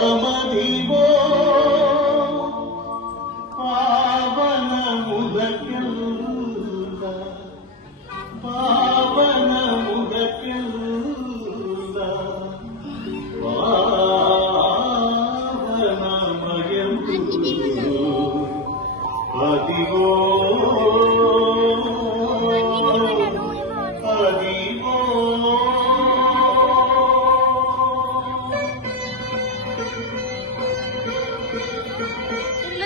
రూపమదివో పావనముదకెల్ల పావనముదకెల్ల పావనమయము అదివో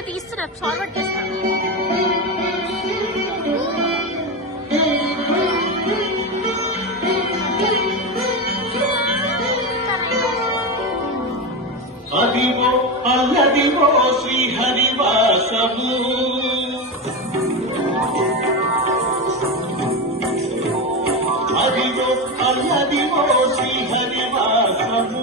తీస్తున్నా ఫార్వర్డ్ చేస్తాను. అదివో అల్లదివో శ్రీహరివాసము అదివో అల్లదివో శ్రీహరివాసము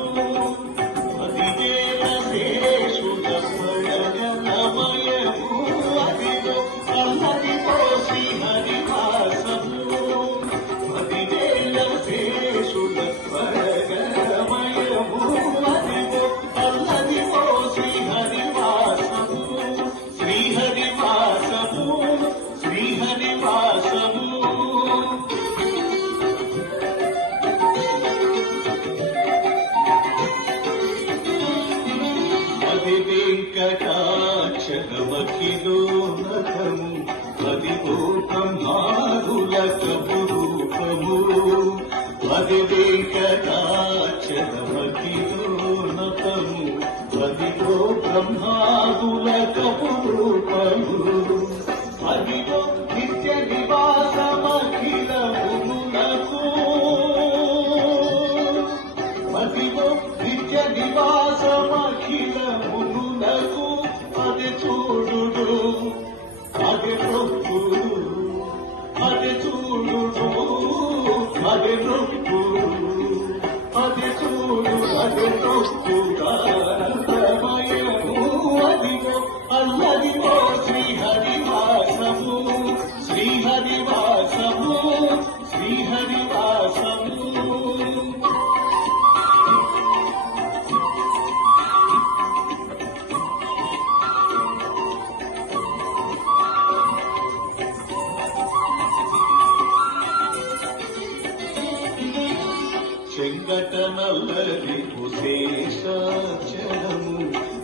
వెంకటాక్షరమఖిలోనకము అదిగో బ్రహ్మాదులకు రూపము అది వెంకటాక్షరమఖిలోనకము అదిగో బ్రహ్మాదులకు రూపము అదిగో నిత్య నివాసమఖిల మునులకు అదిగో నిత్య నివాసమఖిల మునులకు అది చూడు అది నొక్కు అది చూడు అది నొక్కు అది చూడు అది నొక్కుగా సమయము అదిగో అల్లదిగో శ్రీహరివాసము శ్రీహరివాసము శ్రీహరివాసము చెంగటనల్లరి కుశేషాచలము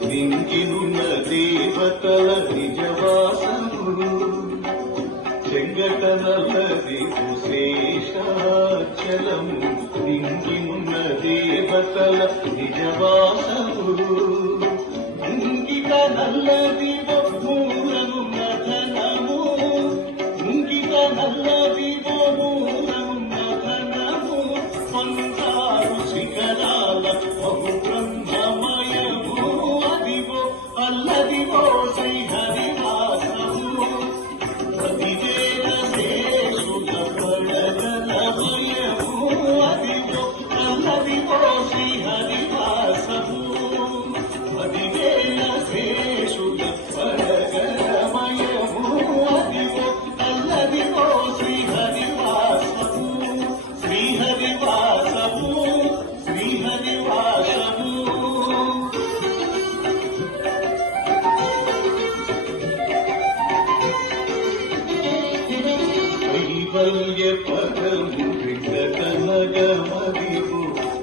నింగినున్న దేవతల నిజవాసము చెంగటనల్లరి కుశేషాచలము నింగినున్న దేవతల నిజవాసము ఇంగిక నల్లది మూలమున్న ధనము ఇంగిక నల్లది మూలమున్న ధనము మందారు శిఖరాల బహు బ్రహ్మమయము అదివో అల్లదివో శ్రీహరివాసము పదివేల శేషుల పడగలమయము అదివో అల్లదివో శ్రీహరివాసము పదివేల శేషుల పడగలమయము అదివో అల్లదివో శ్రీహరివాసము శ్రీహరివాసము శ్రీహరివాసము కైవల్య పదము వెంకటనగమదివు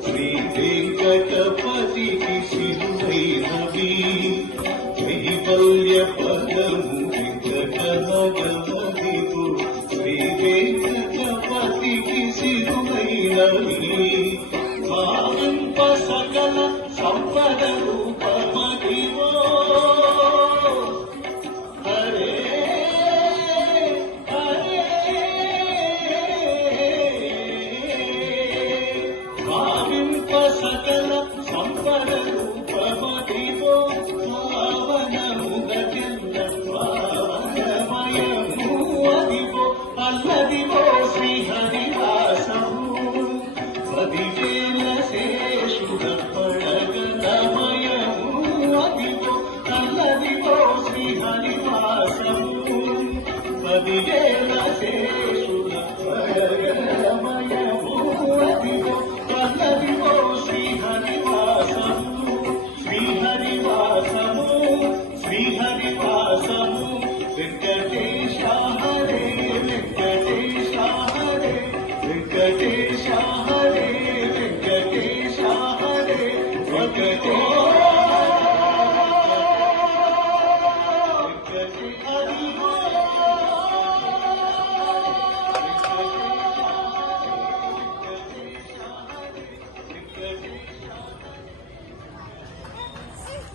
శ్రీ వెంకటపతికి శిరువైనవి కైవల్య పదము వెంకటనగమదివు శ్రీ వెంకటపతికి శిరువైనవి భావింప సకల సంపద రూపమదివో హరే హరే భావింప సకల సంపద రూపమదివో భావనముగెల్ల భావనమయము అదివో అల్లదివో శ్రీహరివాసము పదివేల శేషుల పడగలమయము అదివో అల్లదివో శ్రీహరివాసము పదివేల శేషుల పడగలమయము అదివో అల్లదివో శ్రీహరివాసము శ్రీ కోరికతో